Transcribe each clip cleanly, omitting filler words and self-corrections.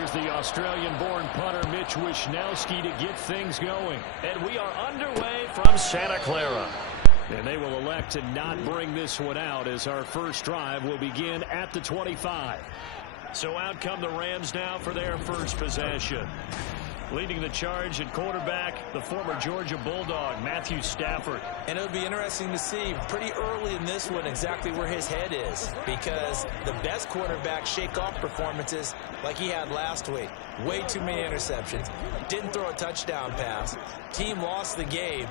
Here's the Australian-born punter Mitch Wishnowsky to get things going. And we are underway from Santa Clara. And they will elect to not bring this one out as our first drive will begin at the 25. So out come the Rams now for their first possession. Leading the charge at quarterback, the former Georgia Bulldog, Matthew Stafford. And it'll be interesting to see pretty early in this one exactly where his head is, because the best quarterbacks shake off performances like he had last week. Way too many interceptions. Didn't throw a touchdown pass. Team lost the game.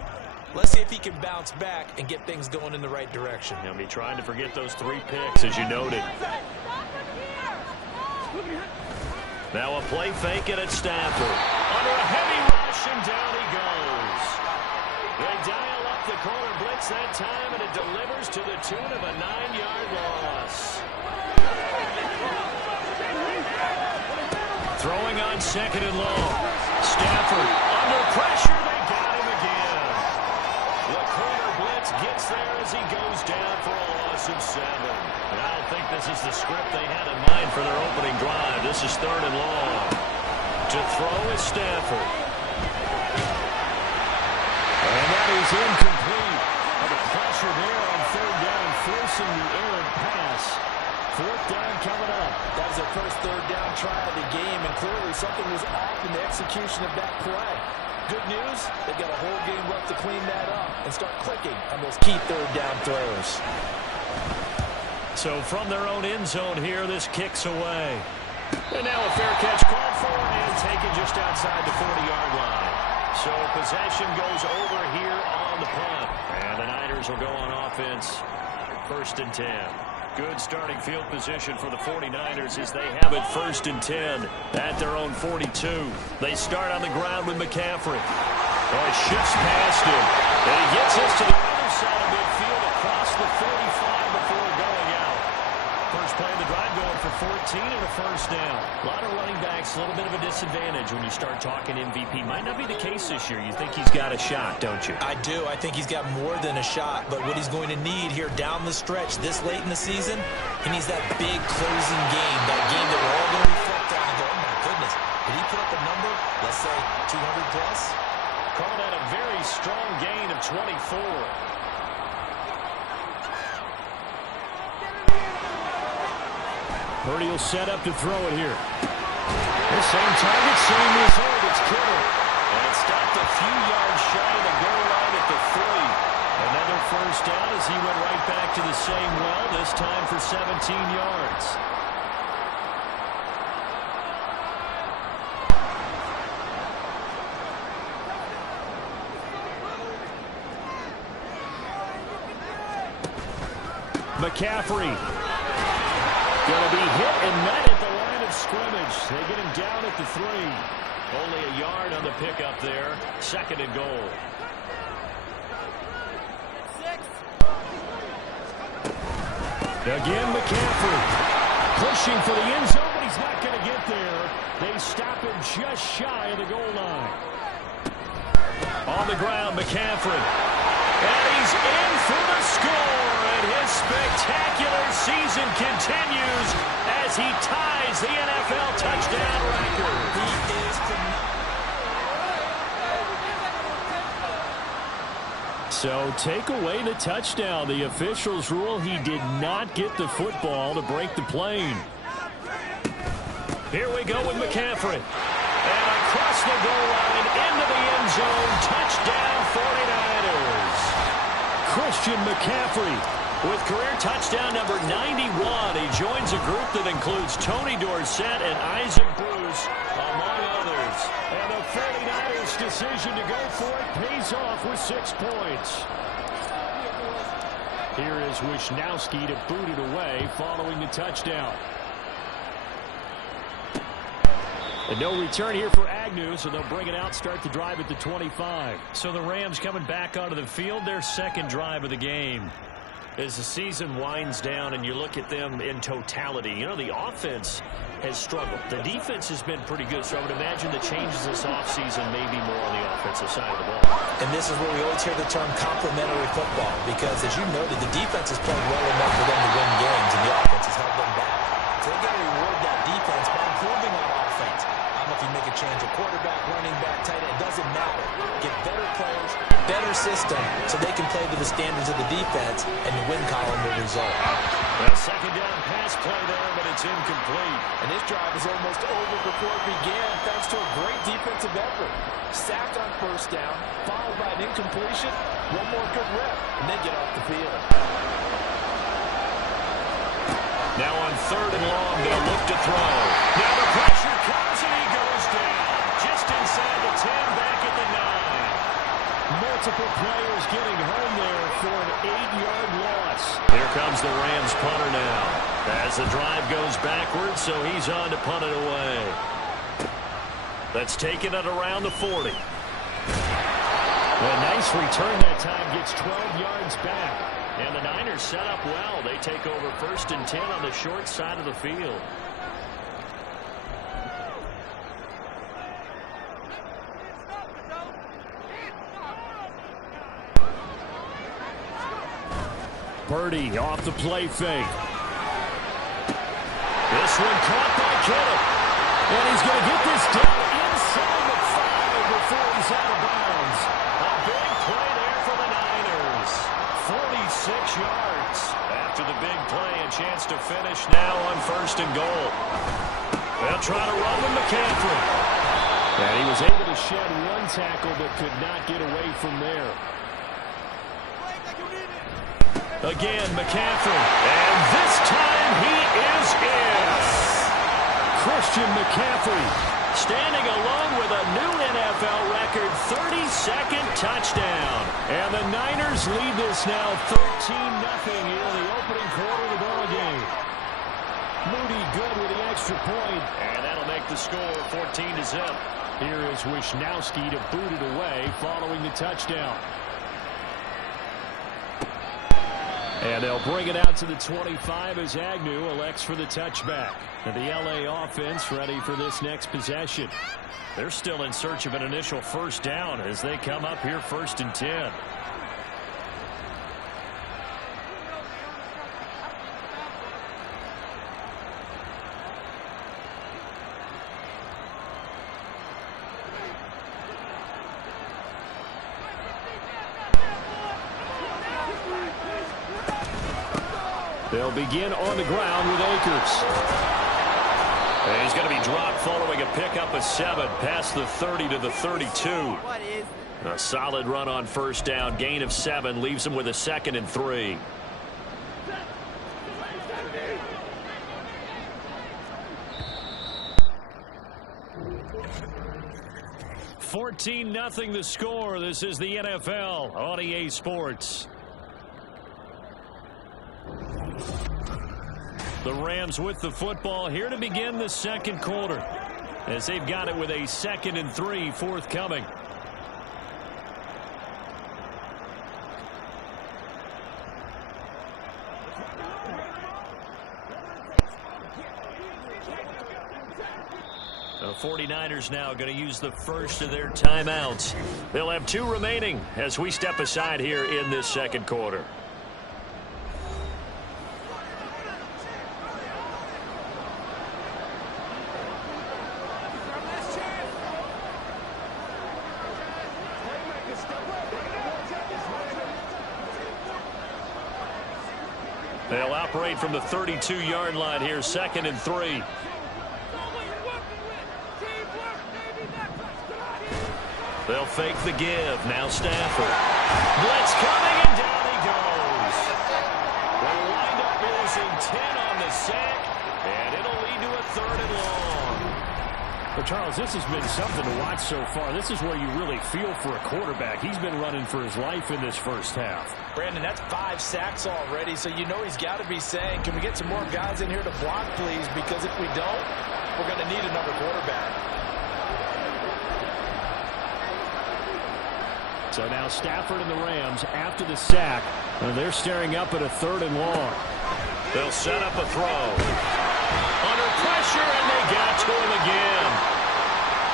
Let's see if he can bounce back and get things going in the right direction. He'll be trying to forget those 3 picks, as you noted. Now a play fake it at Stafford. Under a heavy rush, and down he goes. They dial up the corner blitz that time, and it delivers to the tune of a 9-yard loss. Throwing on second and long. Stafford under pressure. They got him again. The corner blitz gets there as he goes down for a loss of 7. And I don't think this is the script they had in mind for their opening drive. This is third and long. To throw is Stafford. And that is incomplete. And the pressure there on third down, forcing the errant pass. Fourth down coming up. That was their first third down try of the game, and clearly something was off in the execution of that play. Good news, they've got a whole game left to clean that up and start clicking on those key third down throws. So from their own end zone here, this kicks away. And now a fair catch called for and taken just outside the 40-yard line. So possession goes over here on the punt. And the Niners will go on offense. First and 10. Good starting field position for the 49ers as they have it first and 10 at their own 42. They start on the ground with McCaffrey. Oh, it shifts past him. And he gets us to the other side of midfield across the 45 before going out. First play of the drive going for 14 and a first down. A lot of running backs, a little bit of a disadvantage when you start talking MVP. Might not be the case this year. You think he's got a shot, don't you? I do. I think he's got more than a shot. But what he's going to need here down the stretch this late in the season, he needs that big closing game. That game that we're all going to reflect on and go, oh my goodness, did he put up a number, let's say 200 plus? Call that a very strong gain of 24. Purdy will set up to throw it here. The same target, same result. It's Kittle. And it's stopped a few yards shy of the goal line at the 3. Another first down as he went right back to the same well, this time for 17 yards. McCaffrey. Going to be hit and met at the line of scrimmage. They get him down at the 3. Only a yard on the pickup there. Second and goal. Again, McCaffrey. Pushing for the end zone, but he's not going to get there. They stop him just shy of the goal line. On the ground, McCaffrey. And he's in for the score. And his spectacular season continues as he ties the NFL touchdown record. He is phenomenal. So take away the touchdown. The officials rule he did not get the football to break the plane. Here we go with McCaffrey. And across the goal line into the end zone. Touchdown 49ers. Christian McCaffrey with career touchdown number 91. He joins a group that includes Tony Dorsett and Isaac Bruce, among others. And the 49ers' decision to go for it pays off with 6 points. Here is Wishnowsky to boot it away following the touchdown. And no return here for Agnew, so they'll bring it out, start the drive at the 25. So the Rams coming back onto the field, their second drive of the game. As the season winds down and you look at them in totality, you know, the offense has struggled. The defense has been pretty good, so I would imagine the changes this offseason may be more on the offensive side of the ball. And this is where we always hear the term complementary football, because as you noted, the defense has played well enough for them to win games, and the offense has held them back. So they've got to reward that defense by improving on offense. interchange, a quarterback, running back, tight end, doesn't matter. Get better players, better system, so they can play to the standards of the defense, and the win column will result. Well, second down pass play there, but it's incomplete. And this drive is almost over before it began, thanks to a great defensive effort. Sack on first down, followed by an incompletion, one more good rep, and they get off the field. Now on third and long, they'll look to throw. Now the pressure comes, and he goes down. Just inside the 10, back at the 9. Multiple players getting home there for an 8-yard loss. Here comes the Rams punter now. As the drive goes backwards, so he's on to punt it away. Let's take it at around the 40. A nice return that time, gets 12 yards back. And the Niners set up well. They take over first and 10 on the short side of the field. Purdy off the play fake. This one caught by Kittle. And he's going to get this down inside the 5 before he's out of bounds. A big play there for the Niners. 46 yards. After the big play, a chance to finish now on first and goal. They'll try to run with McCaffrey. And he was able to shed one tackle but could not get away from there. Again, McCaffrey. And this time he is in. Christian McCaffrey standing alone with a new NFL record 32nd touchdown. And the Niners lead this now 13-0 here in the opening quarter of the ball game. Moody good with the extra point. And that'll make the score 14-0. Here is Wisnowski to boot it away following the touchdown. And they'll bring it out to the 25 as Agnew elects for the touchback. And the LA offense ready for this next possession. They're still in search of an initial first down as they come up here first and 10. They'll begin on the ground with Akers. And he's going to be dropped following a pickup of 7 past the 30 to the 32. A solid run on first down. Gain of 7 leaves him with a 2nd and 3. "14-0 the score." This is the NFL on EA Sports. The Rams with the football here to begin the second quarter as they've got it with a 2nd and 3 forthcoming. The 49ers now going to use the first of their timeouts. They'll have 2 remaining as we step aside here in this second quarter. They'll operate from the 32-yard line here, 2nd and 3. They'll fake the give. Now Stafford. Blitz coming, and down he goes. They'll wind up losing 10 on the sack, and it'll lead to a 3rd and long. Well, Charles, this has been something to watch so far. This is where you really feel for a quarterback. He's been running for his life in this first half. Brandon, that's 5 sacks already, so you know he's got to be saying, can we get some more guys in here to block, please? Because if we don't, we're going to need another quarterback. So now Stafford and the Rams after the sack. And they're staring up at a 3rd and long. They'll set up a throw. Under pressure, and they got to him again.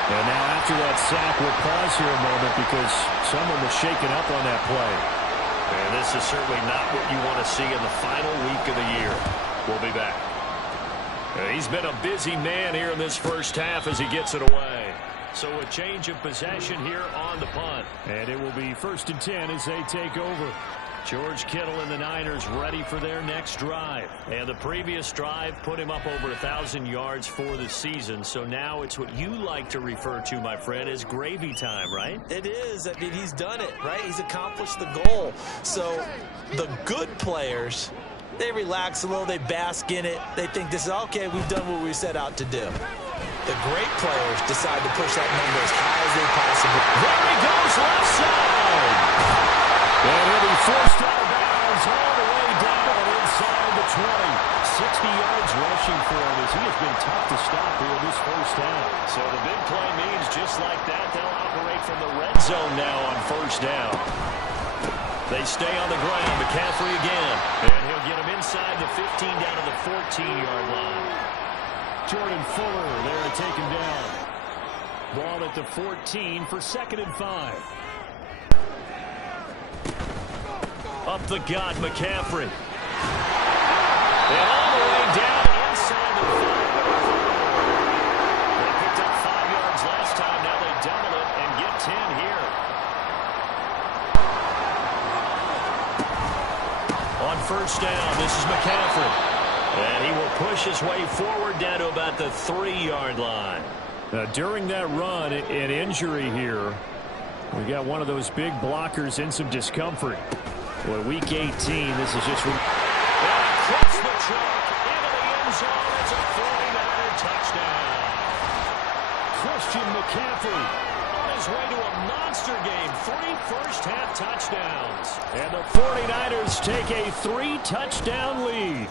And now after that sack, we'll pause here a moment because someone was shaken up on that play. And this is certainly not what you want to see in the final week of the year. We'll be back. He's been a busy man here in this first half as he gets it away. So a change of possession here on the punt. And it will be 1st and 10 as they take over. George Kittle and the Niners ready for their next drive. And the previous drive put him up over 1,000 yards for the season. So now it's what you like to refer to, my friend, as gravy time, right? It is. I mean, he's done it, right? He's accomplished the goal. So the good players, they relax a little. They bask in it. They think this is, okay, we've done what we set out to do. The great players decide to push that number as high as they possibly can. There he goes, left side. And he'll be forced out of bounds all the way down inside the 20. 60 yards rushing for him as he has been tough to stop here this first half. So the big play means just like that, they'll operate from the red zone now on 1st down. They stay on the ground. McCaffrey again. And he'll get him inside the 15 down to the 14-yard line. Jordan Fuller there to take him down. Ball at the 14 for 2nd and 5. Up the gut, McCaffrey. And all the way down inside the 5. They picked up 5 yards last time. Now they double it and get 10 here. On 1st down, this is McCaffrey. And he will push his way forward down to about the 3-yard line. During that run, an injury here. We got one of those big blockers in some discomfort. Well, week 18, this is just... Across the track, into the end zone. It's a 49er touchdown. Christian McCaffrey On his way to a monster game. 3 first-half touchdowns. and the 49ers take a 3-touchdown lead.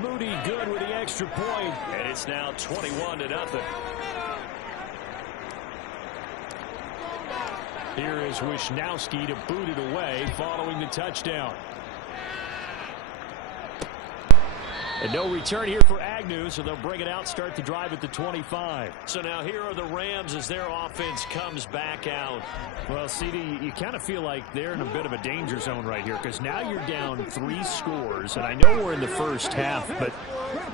Moody good with the extra point. And it's now 21-0. Here is Wisnowski to boot it away following the touchdown. And no return here for Agnew, so they'll bring it out, start the drive at the 25. So now here are the Rams as their offense comes back out. Well, CD, you kind of feel like they're in a bit of a danger zone right here because now you're down 3 scores. And I know we're in the first half, but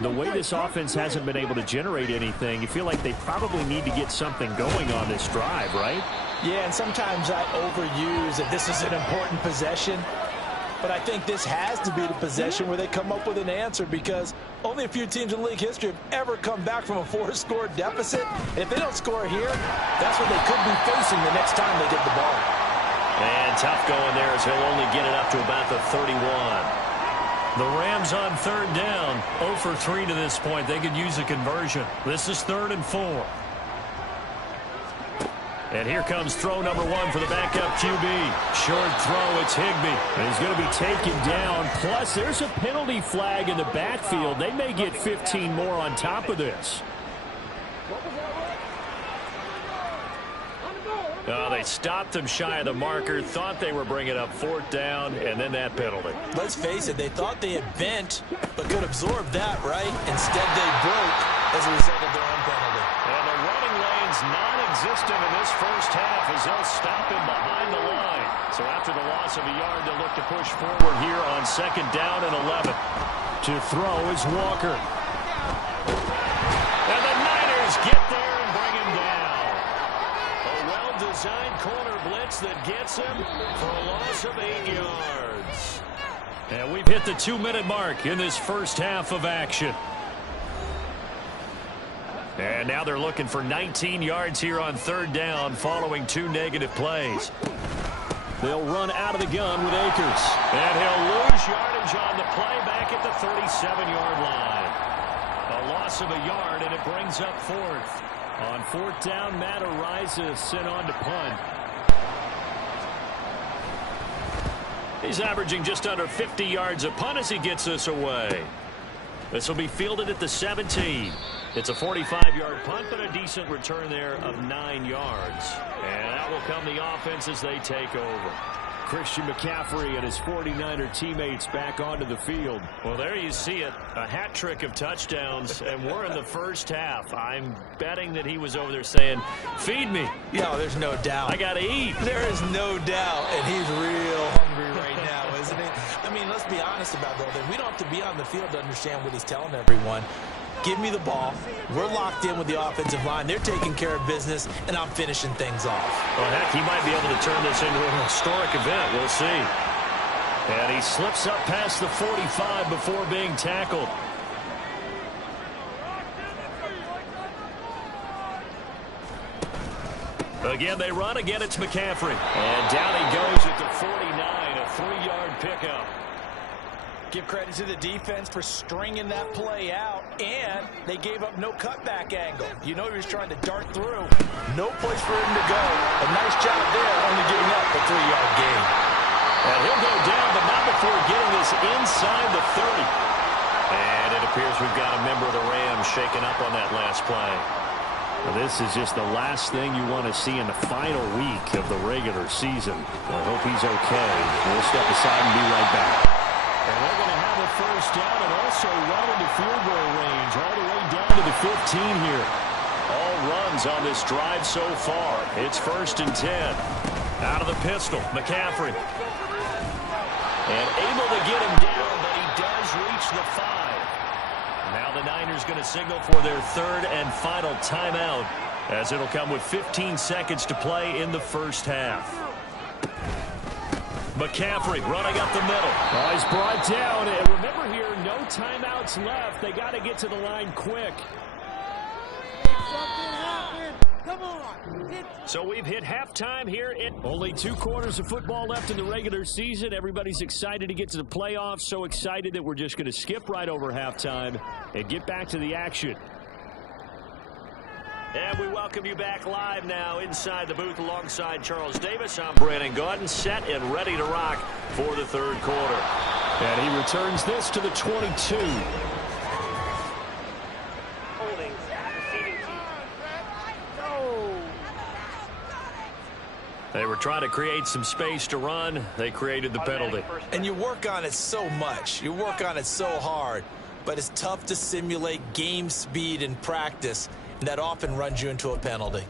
the way this offense hasn't been able to generate anything, you feel like they probably need to get something going on this drive, right? Yeah, and sometimes I overuse that this is an important possession. But I think this has to be the possession where they come up with an answer because only a few teams in league history have ever come back from a 4-score deficit. If they don't score here, that's what they could be facing the next time they get the ball. And tough going there as he'll only get it up to about the 31. The Rams on 3rd down, 0 for 3 to this point. They could use a conversion. This is 3rd and 4. And here comes throw number 1 for the backup QB. Short throw, it's Higbee. And he's going to be taken down. Plus, there's a penalty flag in the backfield. They may get 15 more on top of this. Oh, they stopped him shy of the marker, thought they were bringing up 4th down, and then that penalty. Let's face it, they thought they had bent, but could absorb that, right? Instead, they broke as a result of their own penalty. And the running lane's non-existent in this first half as they'll stop him behind the line. So after the loss of a yard, they'll look to push forward here on 2nd down and 11. To throw is Walker. And the Niners get there and bring him down. A well-designed corner blitz that gets him for a loss of 8 yards. And we've hit the 2-minute mark in this first half of action. And now they're looking for 19 yards here on 3rd down following 2 negative plays. They'll run out of the gun with Akers. And he'll lose yardage on the play back at the 37-yard line. A loss of a yard, and it brings up 4th. On 4th down, Matt Araiza sent on to punt. He's averaging just under 50 yards a punt as he gets this away. This will be fielded at the 17. It's a 45-yard punt, but a decent return there of 9 yards. And that will come the offense as they take over. Christian McCaffrey and his 49er teammates back onto the field. Well, there you see it. A hat trick of touchdowns, and we're in the first half. I'm betting that he was over there saying, feed me. Yeah, there's no doubt. I got to eat. There is no doubt, and he's real hungry right now, isn't he? I mean, let's let's be honest about it, though. We don't have to be on the field to understand what he's telling everyone. Give me the ball. We're locked in with the offensive line. They're taking care of business, and I'm finishing things off. Well, heck, he might be able to turn this into an historic event. We'll see. And he slips up past the 45 before being tackled. Again, they run. Again, it's McCaffrey. And down he goes at the 49, a 3-yard pickup. Give credit to the defense for stringing that play out, and they gave up no cutback angle. You know he was trying to dart through. No place for him to go. A nice job there, only giving up a 3-yard gain. And he'll go down, but not before getting this inside the 30. And it appears we've got a member of the Rams shaken up on that last play. Well, this is just the last thing you want to see in the final week of the regular season. I hope he's okay. We'll step aside and be right back. And they're going to have a first down and also right into field goal range, all the way down to the 15 here. All runs on this drive so far. It's 1st and 10. Out of the pistol, McCaffrey. And able to get him down, but he does reach the 5. Now the Niners going to signal for their 3rd and final timeout, as it'll come with 15 seconds to play in the first half. McCaffrey running up the middle. Oh, he's brought down. And remember here, no timeouts left. They got to get to the line quick. Come on. So we've hit halftime here. Only 2 quarters of football left in the regular season. Everybody's excited to get to the playoffs. So excited that we're just going to skip right over halftime and get back to the action. And we welcome you back live now inside the booth alongside Charles Davis. I'm Brandon Gaudin, set and ready to rock for the 3rd quarter. And he returns this to the 22. Holding. They were trying to create some space to run. They created the penalty. And you work on it so much. You work on it so hard. But it's tough to simulate game speed in practice. And that often runs you into a penalty.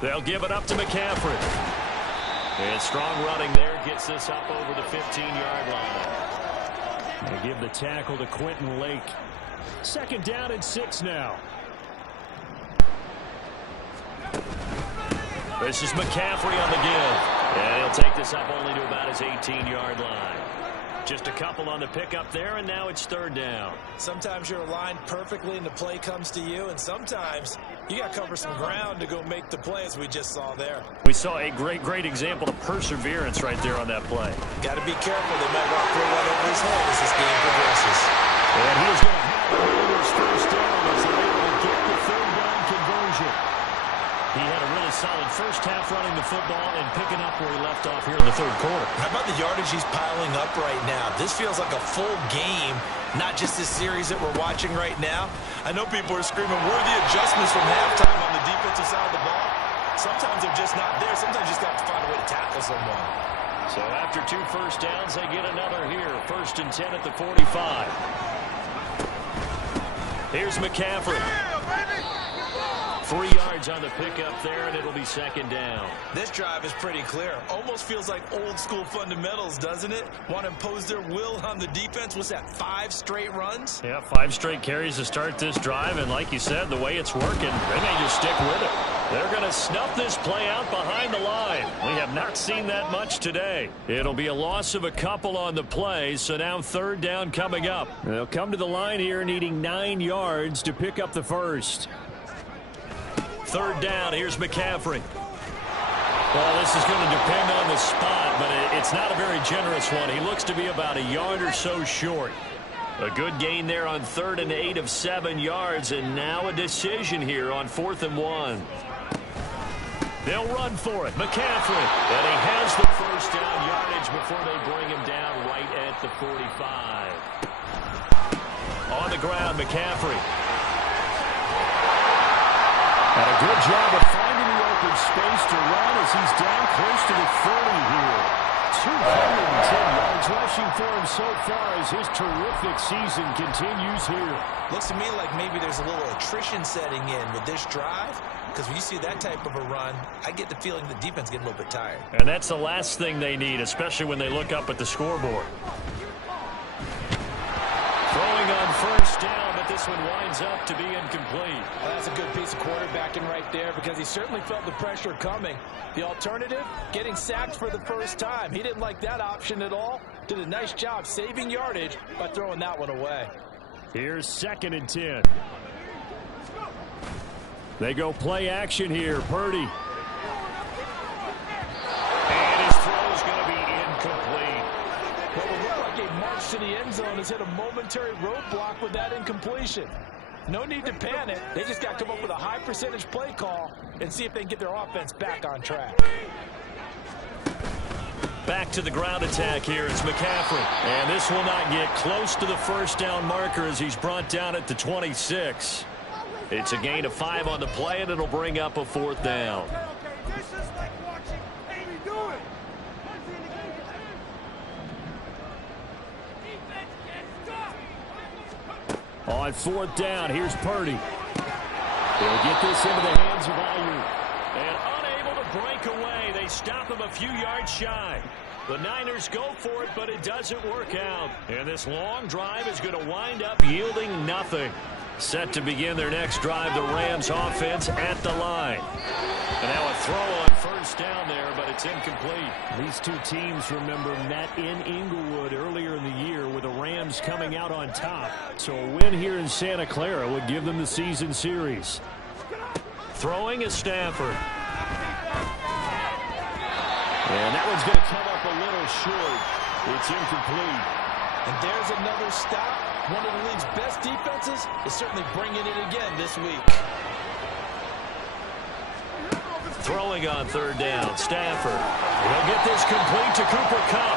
They'll give it up to McCaffrey. And strong running there gets this up over the 15-yard line. They give the tackle to Quentin Lake. 2nd down and 6 now. This is McCaffrey on the give. And he'll take this up only to about his 18-yard line. Just a couple on the pickup there, and now it's 3rd down. Sometimes you're aligned perfectly and the play comes to you, and sometimes you got to cover some ground to go make the play, as we just saw there. We saw a great example of perseverance right there on that play. Got to be careful. They might walk through one over his head as this game progresses. And he is going to have his first down as they're able to get the 3rd down conversion. He had a really solid first half running the football and picking up where he left off here in the 3rd quarter. How about the yardage he's piling up right now? This feels like a full game, not just this series that we're watching right now. I know people are screaming, where are the adjustments from halftime on the defensive side of the ball? Sometimes they're just not there. Sometimes you just got to find a way to tackle someone. So after 2 first downs, they get another here. 1st and 10 at the 45. Here's McCaffrey. 3 yards on the pickup there, and it'll be 2nd down. This drive is pretty clear. Almost feels like old school fundamentals, doesn't it? Want to impose their will on the defense. What's that, 5 straight runs? Yeah, 5 straight carries to start this drive, and like you said, the way it's working, they may just stick with it. They're going to snuff this play out behind the line. We have not seen that much today. It'll be a loss of a couple on the play, so now 3rd down coming up. They'll come to the line here needing 9 yards to pick up the first. 3rd down, here's McCaffrey. Well, this is going to depend on the spot, but it's not a very generous one. He looks to be about a yard or so short. A good gain there on 3rd and 8 of 7 yards, and now a decision here on 4th and 1. They'll run for it. McCaffrey. And he has the first down yardage before they bring him down right at the 45. On the ground, McCaffrey. And a good job of finding the open space to run as he's down close to the 30 here. 210 yards rushing for him so far as his terrific season continues here. Looks to me like maybe there's a little attrition setting in with this drive, because when you see that type of a run, I get the feeling the defense getting a little bit tired. And that's the last thing they need, especially when they look up at the scoreboard. Throwing on first down, but this one winds up to be incomplete. Well, that's a good piece of quarterbacking right there, because he certainly felt the pressure coming. The alternative, getting sacked for the first time. He didn't like that option at all. Did a nice job saving yardage by throwing that one away. Here's 2nd and 10. They go play action here. Purdy. And his throw is going to be incomplete. What would look like a march to the end zone has hit a momentary roadblock with that incompletion. No need to panic. They just got to come up with a high percentage play call and see if they can get their offense back on track. Back to the ground attack here. It's McCaffrey. And this will not get close to the first down marker as he's brought down at the 26. It's a gain of 5 on the play, and it'll bring up a 4th down. This is like watching Amy do it. On 4th down, here's Purdy. They'll get this into the hands of Ayuk. And unable to break away. They stop him a few yards shy. The Niners go for it, but it doesn't work out. And this long drive is going to wind up yielding nothing. Set to begin their next drive, the Rams offense at the line. And now a throw on first down there, but it's incomplete. These two teams, remember, met in Inglewood earlier in the year with the Rams coming out on top. So a win here in Santa Clara would give them the season series. Throwing is Stafford. And that one's going to come up a little short. It's incomplete. And there's another stop. One of the league's best defenses is certainly bringing it again this week. Throwing on 3rd down, Stafford. He'll get this complete to Cooper Kupp.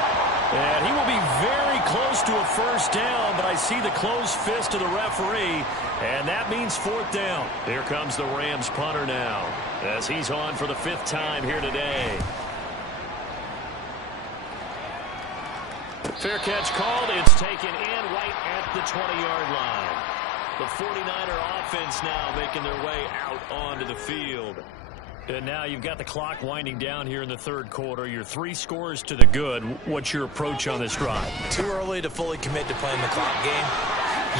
And he will be very close to a first down, but I see the closed fist of the referee, and that means 4th down. Here comes the Rams punter now, as he's on for the 5th time here today. Fair catch called. It's taken in right at the 20-yard line. The 49er offense now making their way out onto the field. And now you've got the clock winding down here in the 3rd quarter. You're 3 scores to the good. What's your approach on this drive? Too early to fully commit to playing the clock game.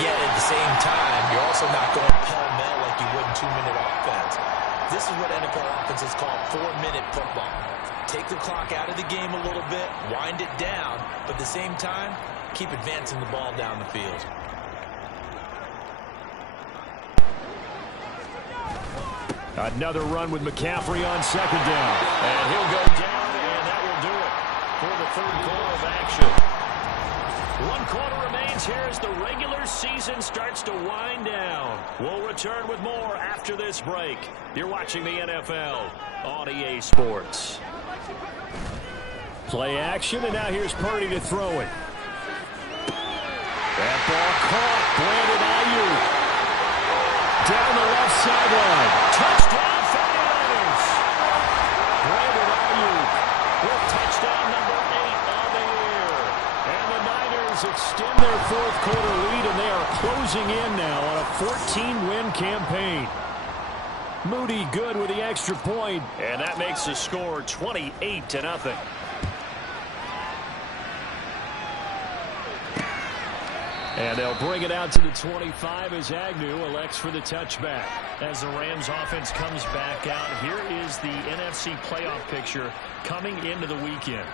Yet at the same time, you're also not going pell-mell like you would in 2-minute offense. This is what NFL offenses call 4-minute football. Take the clock out of the game a little bit, wind it down, but at the same time, keep advancing the ball down the field. Another run with McCaffrey on 2nd down. And he'll go down, and that will do it for the 3rd quarter of action. 1 quarter remains here as the regular season starts to wind down. We'll return with more after this break. You're watching the NFL on EA Sports. Play action, and now here's Purdy to throw it. That ball caught. Brandon Ayuk. Down the left sideline. Touchdown 49ers. Brandon Ayuk with touchdown number 8 on the year. And the Niners extend their 4th quarter lead, and they are closing in now on a 14-win campaign. Moody good with the extra point. And that makes the score 28-0. And they'll bring it out to the 25 as Agnew elects for the touchback. As the Rams offense comes back out, here is the NFC playoff picture coming into the weekend.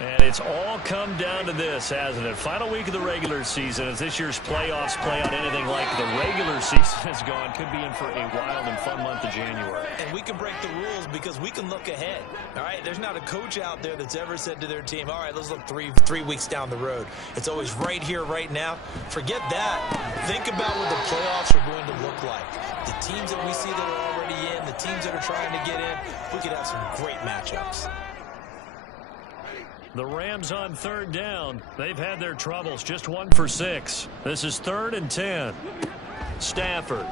And it's all come down to this, hasn't it? Final week of the regular season. As this year's playoffs play out anything like the regular season has gone, could be in for a wild and fun month of January. And we can break the rules because we can look ahead. All right, there's not a coach out there that's ever said to their team, all right, let's look three weeks down the road. It's always right here, right now. Forget that. Think about what the playoffs are going to look like. The teams that we see that are already in, the teams that are trying to get in, we could have some great matchups. The Rams on 3rd down. They've had their troubles. Just 1 for 6. This is 3rd and 10. Stafford.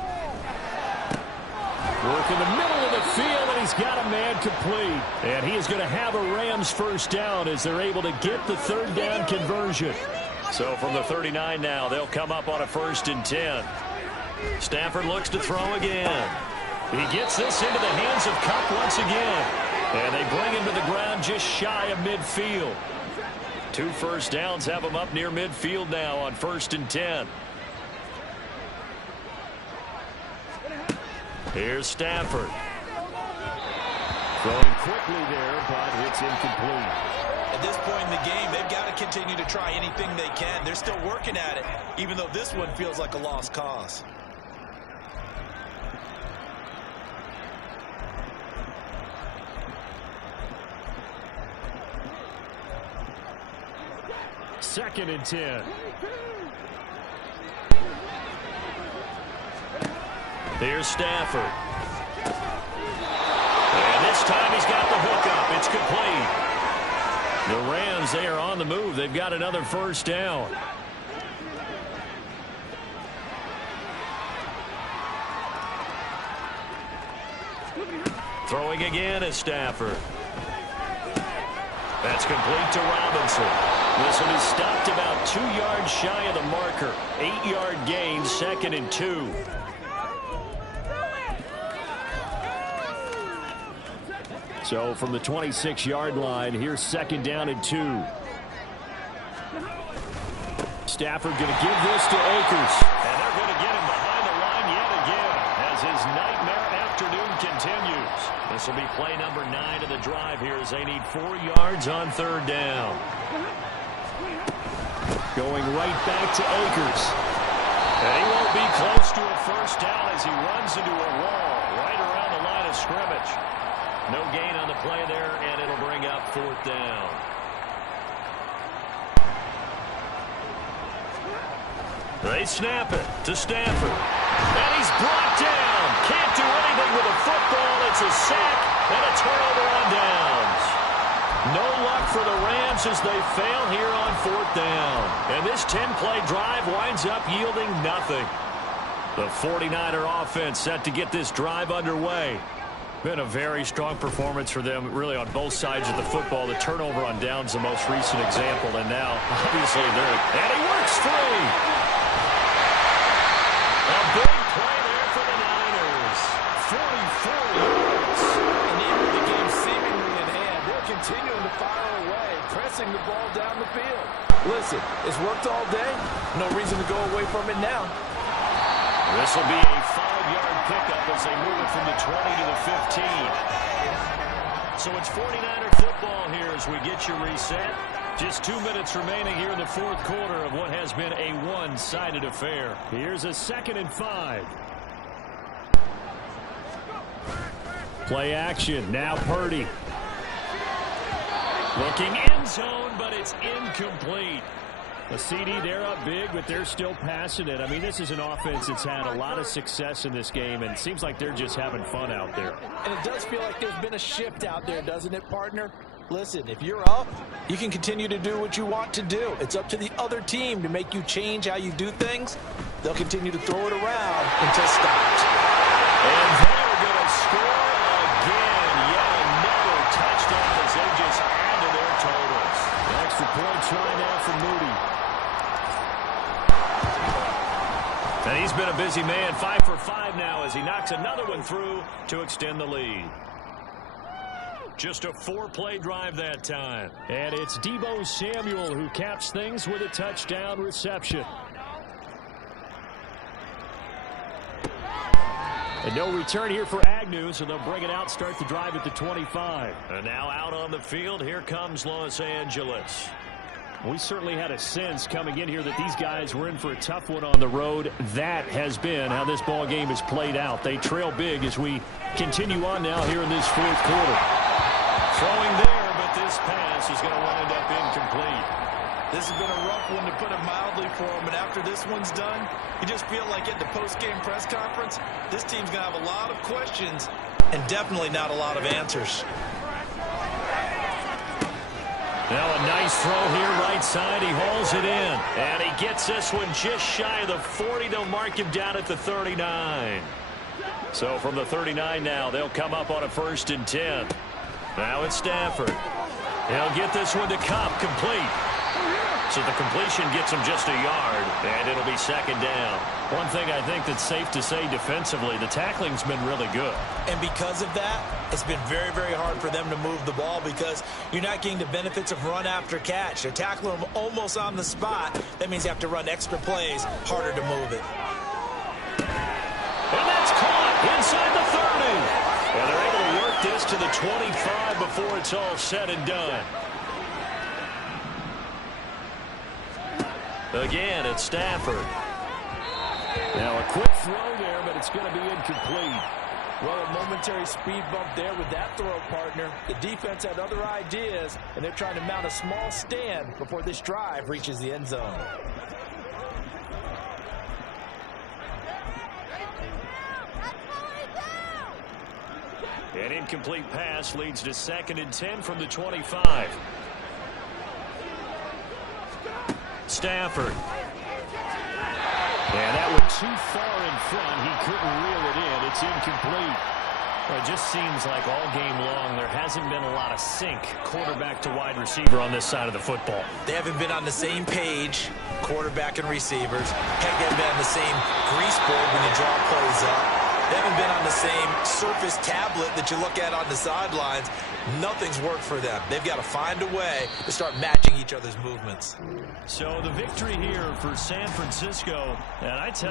Work in the middle of the field, and he's got a man complete. And he is going to have a Rams first down as they're able to get the third down conversion. So from the 39 now, they'll come up on a 1st and 10. Stafford looks to throw again. He gets this into the hands of Kupp once again. And they bring him to the ground just shy of midfield. 2 first downs have him up near midfield now on 1st and 10. Here's Stafford. Throwing quickly there, but it's incomplete. At this point in the game, they've got to continue to try anything they can. They're still working at it, even though this one feels like a lost cause. Second and 10. Here's Stafford. And this time he's got the hook up. It's complete. The Rams, they are on the move. They've got another first down. Throwing again is Stafford. That's complete to Robinson. This one is stopped about 2 yards shy of the marker. 8-yard gain, 2nd and 2. So from the 26-yard line, here's 2nd down and 2. Stafford going to give this to Akers. And they're going to get him behind the line yet again as his nightmare afternoon continues. This will be play number 9 of the drive here as they need 4 yards on 3rd down. Going right back to Akers. And he won't be close to a first down as he runs into a wall right around the line of scrimmage. No gain on the play there, and it'll bring up 4th down. They snap it to Stafford. And he's brought down. Can't do anything with a football. It's a sack and a turnover on downs. No luck for the Rams as they fail here on 4th down. And this 10-play drive winds up yielding nothing. The 49er offense set to get this drive underway. Been a very strong performance for them, really, on both sides of the football. The turnover on downs, the most recent example, and now, obviously, and he works free. A big play there for the Niners. 44 yards. And even with the game seemingly in hand, they're continuing to fire away, pressing the ball down the field. Listen, it's worked all day. No reason to go away from it now. This will be a 5-yard pickup as they move it from the 20 to the 15. So it's 49er football here as we get you reset. Just 2 minutes remaining here in the 4th quarter of what has been a one-sided affair. Here's a 2nd and 5. Play action. Now Purdy. Looking end zone, but it's incomplete. A CD, they're up big, but they're still passing it. I mean, this is an offense that's had a lot of success in this game, and it seems like they're just having fun out there. And it does feel like there's been a shift out there, doesn't it, partner? Listen, if you're up, you can continue to do what you want to do. It's up to the other team to make you change how you do things. They'll continue to throw it around until stopped. And they're going to score again. Yet another touchdown as they just add to their totals. The extra point try now for Moody. And he's been a busy man, 5 for 5 now as he knocks another one through to extend the lead. Just a 4-play drive that time. And it's Deebo Samuel who caps things with a touchdown reception. And no return here for Agnew, so they'll bring it out, start the drive at the 25. And now out on the field, here comes Los Angeles. We certainly had a sense coming in here that these guys were in for a tough one on the road. That has been how this ball game has played out. They trail big as we continue on now here in this 4th quarter. Throwing there, but this pass is going to wind up incomplete. This has been a rough one, to put it mildly, for him. But after this one's done, you just feel like at the post-game press conference, this team's going to have a lot of questions and definitely not a lot of answers. Now a nice throw here right side. He hauls it in. And he gets this one just shy of the 40. They'll mark him down at the 39. So from the 39 now, they'll come up on a 1st and 10. Now it's Stafford. He'll get this one to Kupp, complete. So the completion gets him just a yard, and it'll be 2nd down. One thing I think that's safe to say defensively, the tackling's been really good. And because of that, it's been very, very hard for them to move the ball because you're not getting the benefits of run after catch. They're tackling them almost on the spot. That means you have to run extra plays, harder to move it. And that's caught inside the 30. And they're able to work this to the 25 before it's all said and done. Again, it's Stafford. Now a quick throw there, but it's going to be incomplete. Well, a momentary speed bump there with that throw, partner. The defense had other ideas, and they're trying to mount a small stand before this drive reaches the end zone. An incomplete pass leads to 2nd and 10 from the 25. Stafford. And that one too far in front. He couldn't reel it in. It's incomplete. Well, it just seems like all game long there hasn't been a lot of sync quarterback to wide receiver on this side of the football. They haven't been on the same page, quarterback and receivers. Heck, they haven't been on the same grease board when you draw plays up. They haven't been on the same Surface tablet that you look at on the sidelines. Nothing's worked for them. They've got to find a way to start matching each other's movements. So the victory here for San Francisco, and I tell you,